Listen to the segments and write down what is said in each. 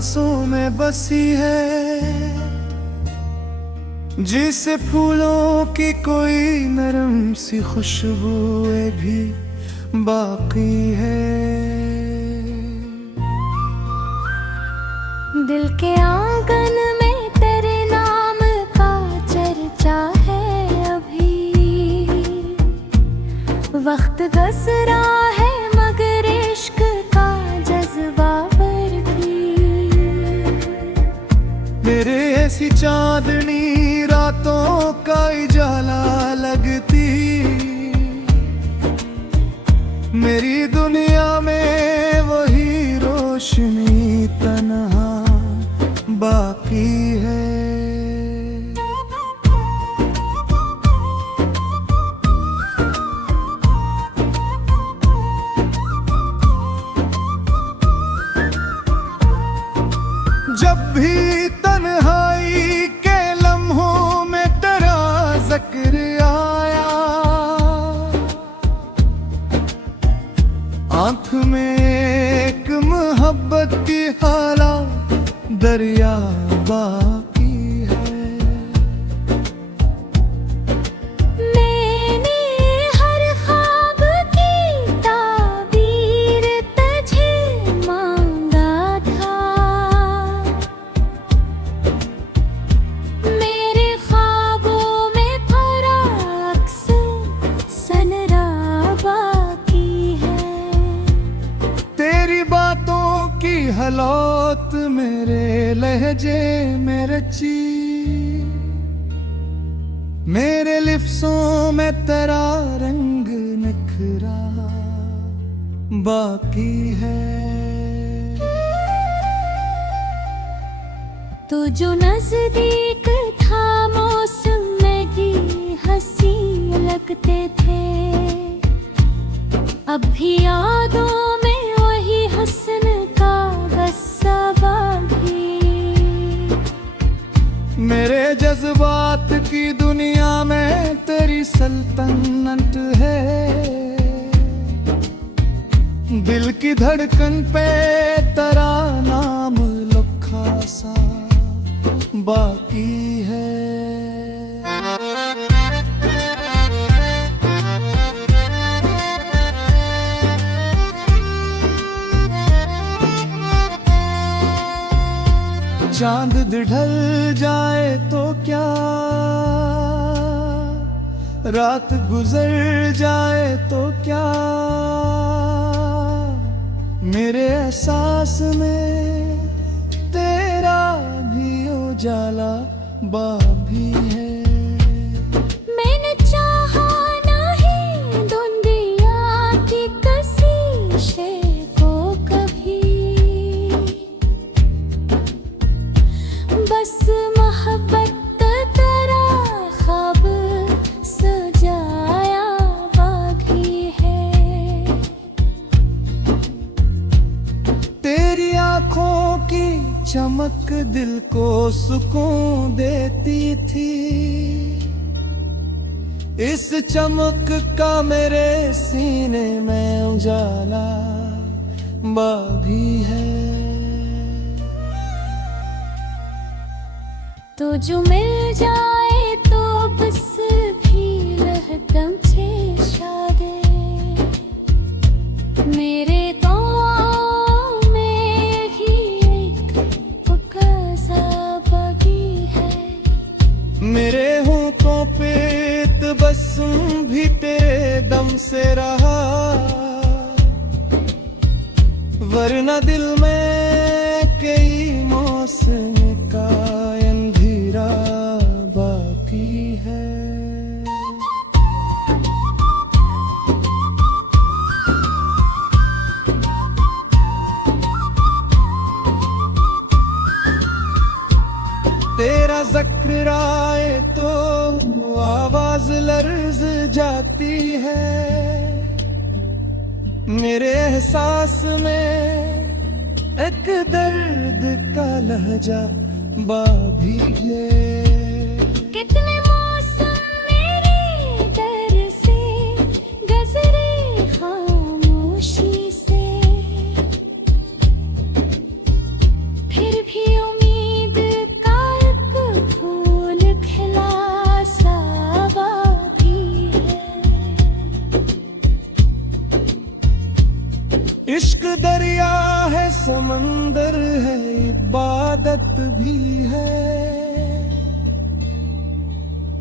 सांसों में बसी है, जिसे फूलों की कोई नरम सी खुशबुएं भी बाकी है। दिल के आंगन में तेरे नाम का चर्चा है अभी। वक्त गुज़रा है मगर इश्क का जज्बा बरकी। मेरे ऐसी चांदनी रातों का उजाला लगती, मेरी दुनिया में वही रोशनी तन्हा बाकी है। जब भी तन्हाई के लम्हों में तेरा जिक्र आया, आंख में एक मोहब्बत की हाला दरिया बाकी है। मैंने हर ख्वाब की ताबीर तुझे मांगा था। मेरे ख्वाबों में थोड़ा अक्स सनरा बाकी है। तेरी बातों की हलौत मेरे लहजे में रची, मेरे लिफ्सों में तेरा रंग निखरा बाकी है। तो जो नजदीक था मौसम में ही हंसी लगते थे, अब भी यादों में वही हसन का गस्सा बाकी। मेरे जज्बात की दुनिया में तेरी सल्तनत है, दिल की धड़कन पे तेरा नाम लिखा सा बाकी है। चांद ढल जाए तो क्या, रात गुजर जाए तो क्या, मेरे एहसास में तेरा भी उजाला बाकी है। मैंने चाहा नहीं धुंधिया की कशिशें को कभी, बस मोहब्बत तेरा ख्वाब सजाया बाकी है। तेरी आँखों की चमक दिल को सुकून देती थी, इस चमक का मेरे सीने में उजाला बाकी है। तो जो मिल जाए तो बस भी लहकम छेशा दे, मेरे दुआओं में ही एक पुकारा बाकी है। मेरे होठों पे तबस्सुम भी तेरे दम से रहा, वरना दिल में कई मौसम का अंधेरा बाकी है। तेरा जिक्र आए तो आवाज लर्ज जाती है, मेरे एहसास में एक दर्द का लहजा बाकी है। कितने मौसम मेरे दर से गुजरे खामोशी से, फिर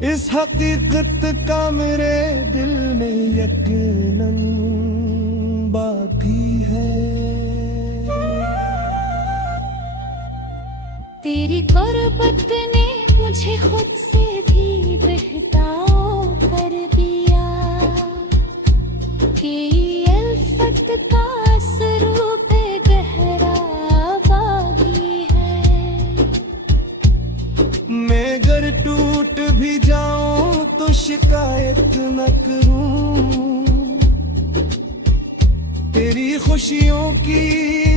इस हकीकत का मेरे दिल में यकीनन बाकी है। तेरी गुर्बत ने मुझे खुद से भी बहताओ कर दिया कि अल्फत का स्वरूप गहरा बागी है। मैं अगर टूट भी जाऊं तो शिकायत न करूं, तेरी खुशियों की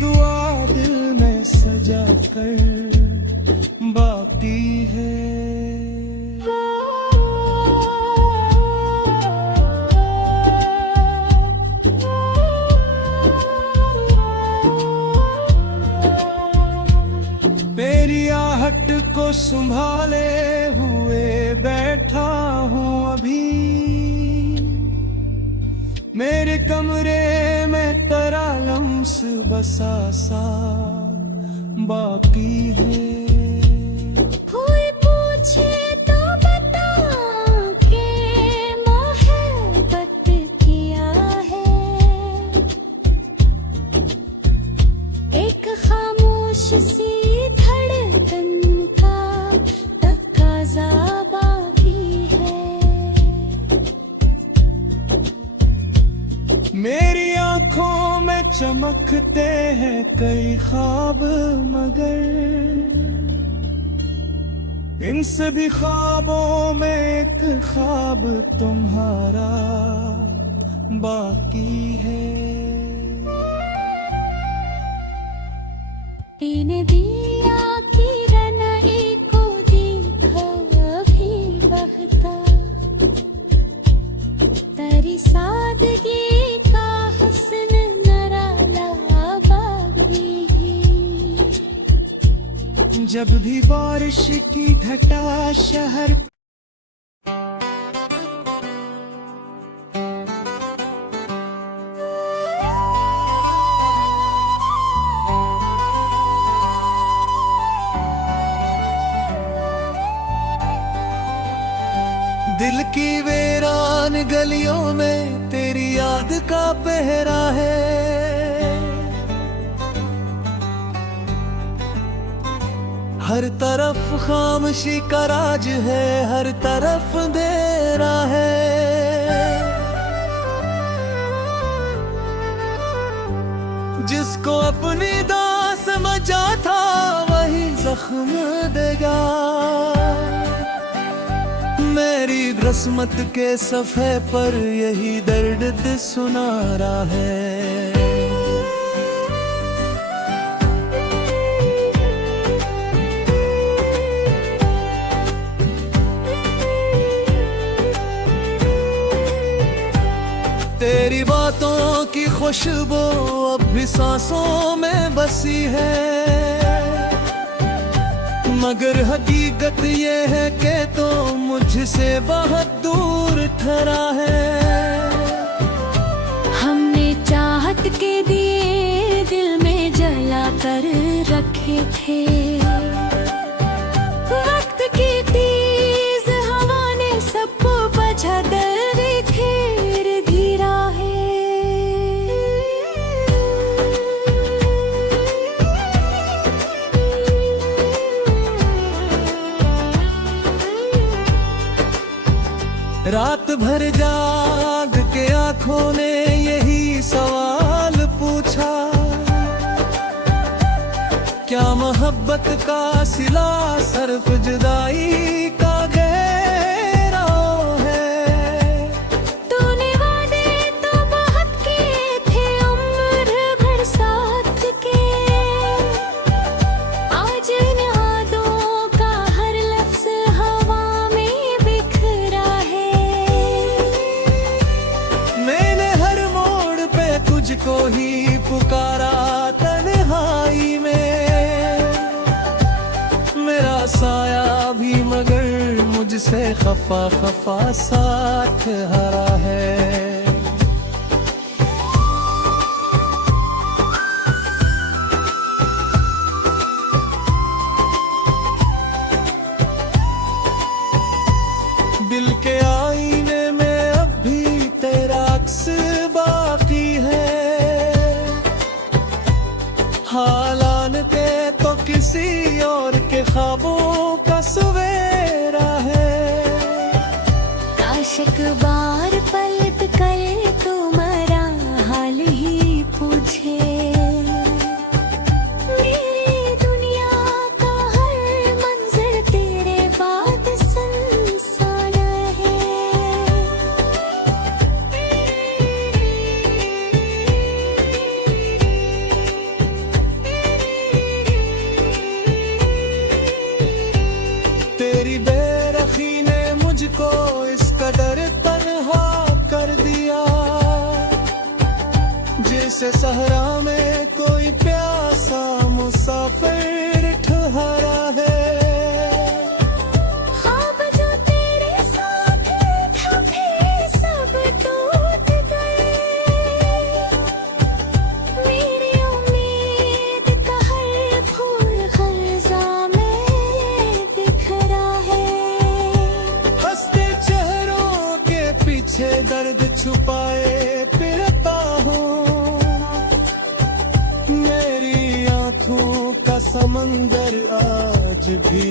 दुआ दिल में सजा कर बाकी है। मेरी आहट को संभाले हुए बैठा हूँ अभी, मेरे कमरे में तेरा लम्स बसा सा बाकी है। कोई पूछे तो बता के मोहब्बत किया है, एक खामोश सी धड़कन का तकाज़ा बाकी है। मेरी आंखों में चमकते हैं कई ख्वाब, मगर इन सभी ख्वाबों में एक ख्वाब तुम्हारा बाकी है। इन दिया की रनई को देखा भी बहता, तेरी सादगी का हुस्न नराला बागी है। जब भी बारिश की घटा शहर दिल की वीरान गलियों में तेरी याद का पहरा है। हर तरफ खामोशी का राज है, हर तरफ अंधेरा है। जिसको अपनी दास समझा था वही जख्म देगा। मेरी किस्मत के सफ़े पर यही दर्द सुना रहा है। तेरी बातों की खुशबू अब भी सांसों में बसी है, मगर हकीकत ये है कि तो मुझसे बहुत दूर ठहरा है। हमने चाहत के दिए दिल में जला कर रखे थे, वक्त की तेज हवा ने सबको बचा दर खेर धीरा है। रात भर जाग के आंखों ने यही सवाल पूछा, क्या मोहब्बत का सिला सिर्फ जुदाई का गहरा है। तूने वादे तो बहुत किए थे उम्र भर साथ के, आज इन यादों का हर लफ्ज हवा में बिखरा है। मैंने हर मोड़ पे तुझको ही पुकारा तन्हाई में, मेरा साया भी मगर मुझसे खफा खफा साथ हरा है। ख्वाबों का सवेरा है। काश एक बार पलट कर तुम्हारा हाल ही पूछे, मेरी दुनिया का हर मंजर तेरे बाद सुनसान है। तेरी बेरखी ने मुझको इस कदर तन्हा कर दिया, जैसे सहरा में कोई प्यासा मुसाफिर ठहरा है। ख्वाब जो तेरे साथ थे सब टूट गए, मेरी उम्मीद का हर फूल खर्जा में बिखरा है। हंसते चेहरों के पीछे दर्द छुपाए फिरता हूँ, मेरी आंखों का समंदर आज भी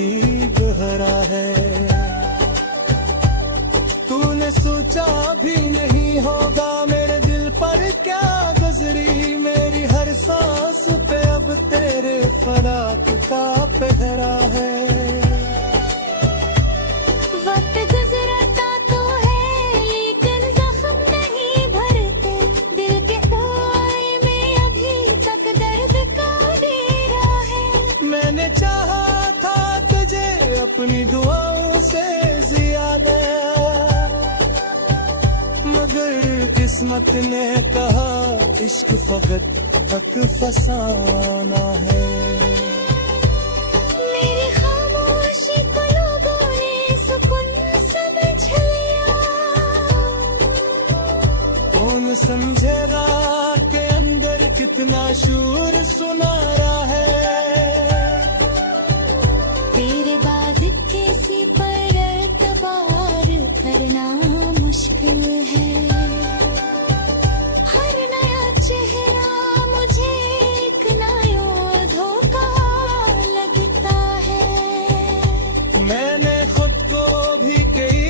गहरा है। तूने सोचा भी नहीं होगा मेरे दिल पर क्या गुजरी, मेरी हर सांस पे अब तेरे फराक का पहरा है। वक्त गुजरता तो है लेकिन जख्म नहीं भरते, दिल के दाए में अभी तक दर्द का डेरा है। मैंने चाहा था तुझे अपनी दुआओं से ज्यादा, मगर किस्मत ने कहा इश्क फकत तक फसाना है। मेरी खामोशी को लोगों ने सुकून समझ लिया, कौन समझे रात के अंदर कितना शूर सुना रहा है। तेरे बाद किसी पर एतबार करना मुश्किल है। हर नया चेहरा मुझे एक नया धोखा लगता है। मैंने खुद को भी कई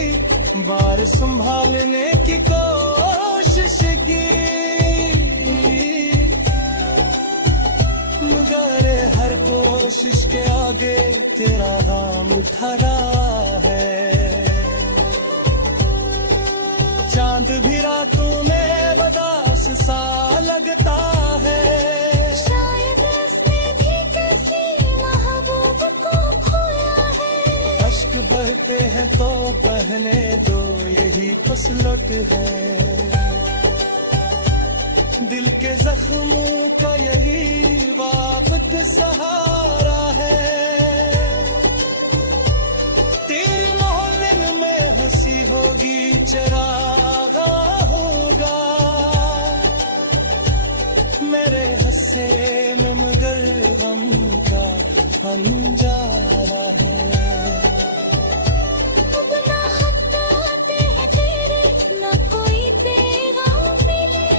बार संभालने की कोशिश की, मगर हर कोशिश के आगे तेरा नाम खड़ा है। चांद भी रातों में बदास सा लगता है, शायद इसमें भी किसी महबूब को खोया है। अश्क बहते हैं तो बहने दो यही फसलत है। दिल के जख्मों का यही वापत सहारा है। तेरी मोहल्ले में हंसी होगी चरागा होगा, मेरे हंसे में मगर गम का बंजारा है। गुनाह खत आते हैं तेरे न कोई पैगाम मिले,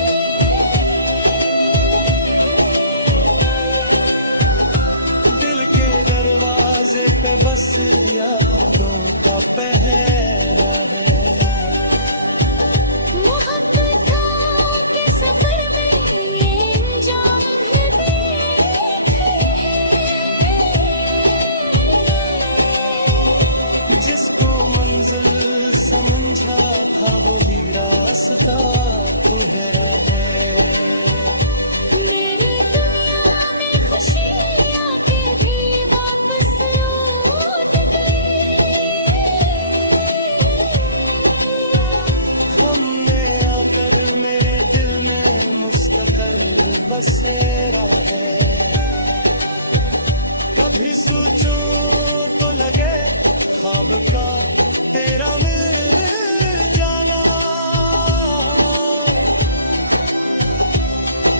दिल के दरवाजे पे बस यादों का पहरा है। मोहब्बतों के सफर में ये इंजाम भी बेखर है। जिसको मंजिल समझा था वही रास्ता गुजरा है। मेरी दुनिया में खुशियाँ के भी वापस लौट गई, हमने आकर मेरे दिल में मुस्तकिल बसेरा है। कभी सोचूं तो लगे ख्वाब का तेरा मिल जाना,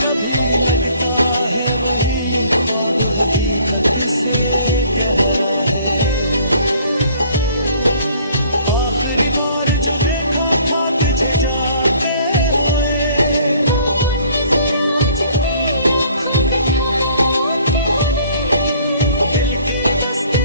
कभी लगता है वही ख्वाब हकीकत से गहरा है। आखिरी बार जो देखा था तुझे जाते हुए, वो मुनज़िर आज तेरी आँखों पे ठहरते हुए, दिल के बस्ते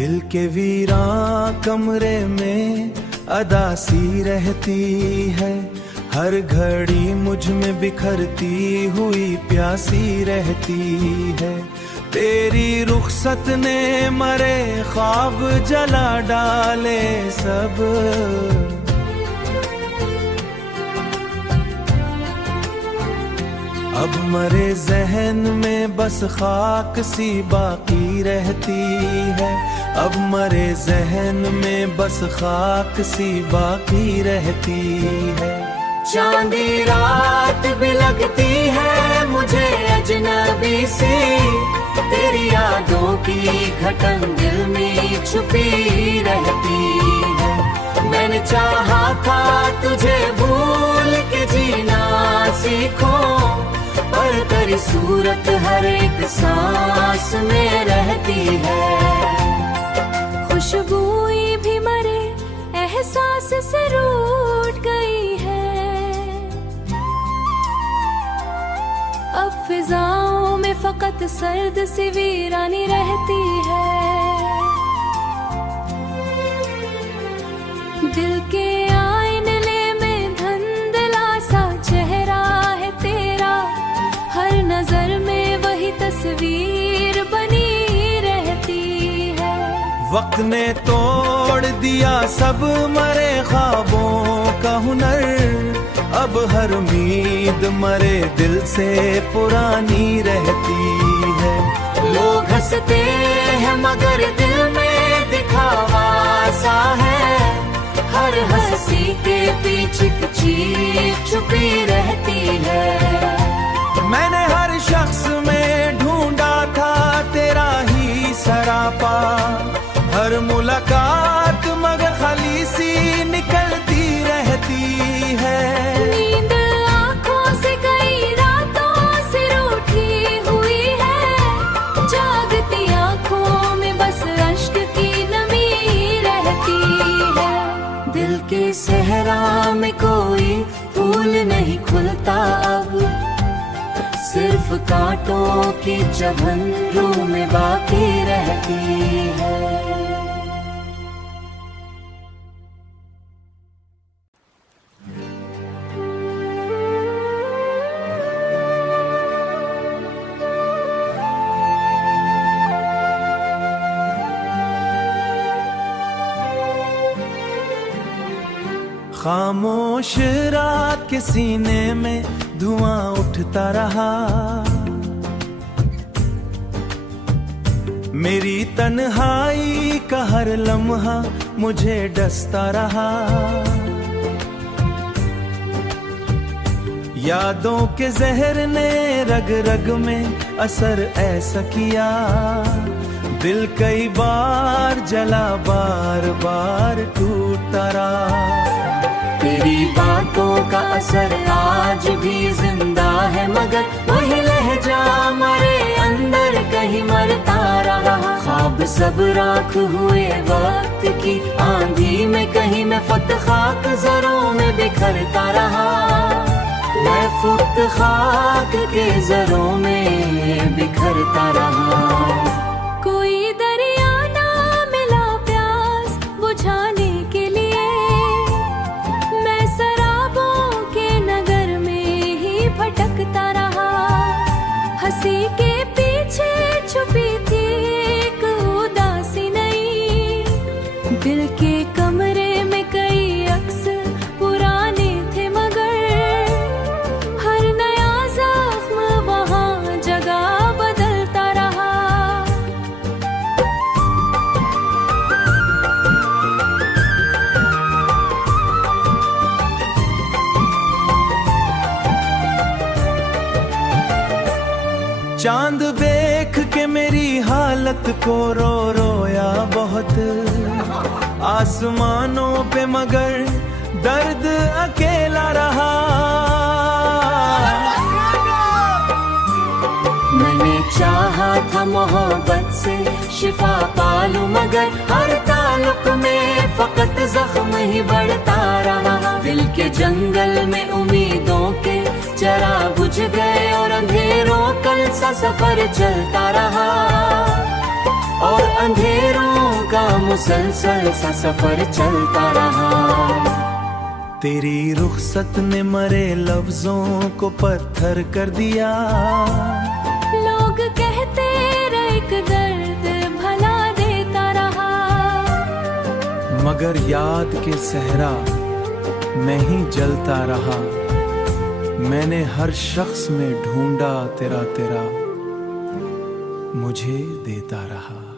दिल के वीरान कमरे में अदासी रहती है, हर घड़ी मुझ में बिखरती हुई प्यासी रहती है। तेरी रुखसत ने मरे ख्वाब जला डाले सब, अब मरे जहन में बस खाक सी बाकी रहती है, अब मरे जहन में बस खाक सी बाकी रहती है। चांदी रात भी लगती है मुझे अजनबी सी, तेरी यादों की घटन दिल में छुपी रहती है। मैंने चाहा था तुझे भूल के जीना सीखूं, पर तेरी सूरत हर एक सांस में रहती है। खुशबुएं भी मरे एहसास से रूठ गई है, अब फिजाओं में फकत सर्द सी वीरानी रहती है। दिल के आईने में धुंधला सा चेहरा है तेरा, हर नजर में वही तस्वीर बनी रहती है। वक्त ने तोड़ दिया सब मरे ख्वाबों का हुनर, अब हर उम्मीद मरे दिल से पुरानी रहती है। लोग हंसते हैं मगर दिल में दिखावा सा है, हर हंसी के पीछे कुछ चीज छुपी रहती है। मैंने हर शख्स में ढूंढा था तेरा ही सरापा, हर मुलाकात मगर खाली सी निकलती रहती है। नींद आँखों से कई रातों से रूठी हुई है, जागती आँखों में बस अश्क की नमी रहती है। दिल के सहरा में कोई फूल नहीं खुलता अब, सिर्फ कांटों की चुभन रूह में बाकी रहती है। खामोश रात के सीने में धुआं उठता रहा, मेरी तन्हाई का हर लम्हा मुझे डसता रहा। यादों के जहर ने रग रग में असर ऐसा किया, दिल कई बार जला बार बार टूटता रहा। तेरी बातों का असर आज भी जिंदा है, मगर वही लहजा मरे अंदर कहीं मरता रहा। ख्वाब सब राख हुए वक्त की आंधी में, कहीं मैं फत खाक जरों में बिखरता रहा। मैं फुट खाक के जरों में बिखरता रहा। कोई दरिया ना मिला प्यास बुझाने के लिए, मैं शराबों के नगर में ही भटकता रहा। हंसी के पीछे छुपी थी एक उदासी नई, दिल के कमरे में कई अक्स पुराने थे, मगर हर नया जख्म वहाँ जगह बदलता रहा। चांद देख के मेरी हालत को रो रोया बहुत, आसमानों पे मगर दर्द अकेला रहा। मैंने चाहा था मोहब्बत से शिफा पालूं, मगर हर ताल्लुक में फकत जख्म ही बढ़ता रहा। दिल के जंगल में उम्मीदों के चरा बुझ गए और अंधेरों कल सा सफर चलता रहा। और अंधेरों का मुसलसल सा सफर चलता रहा। तेरी रुखसत ने मरे लफ्जों को पत्थर कर दिया। लोग कहते एक दर्द भला देता रहा, मगर याद के सहरा मैं ही जलता रहा। मैंने हर शख्स में ढूंढा तेरा तेरा, मुझे देता रहा।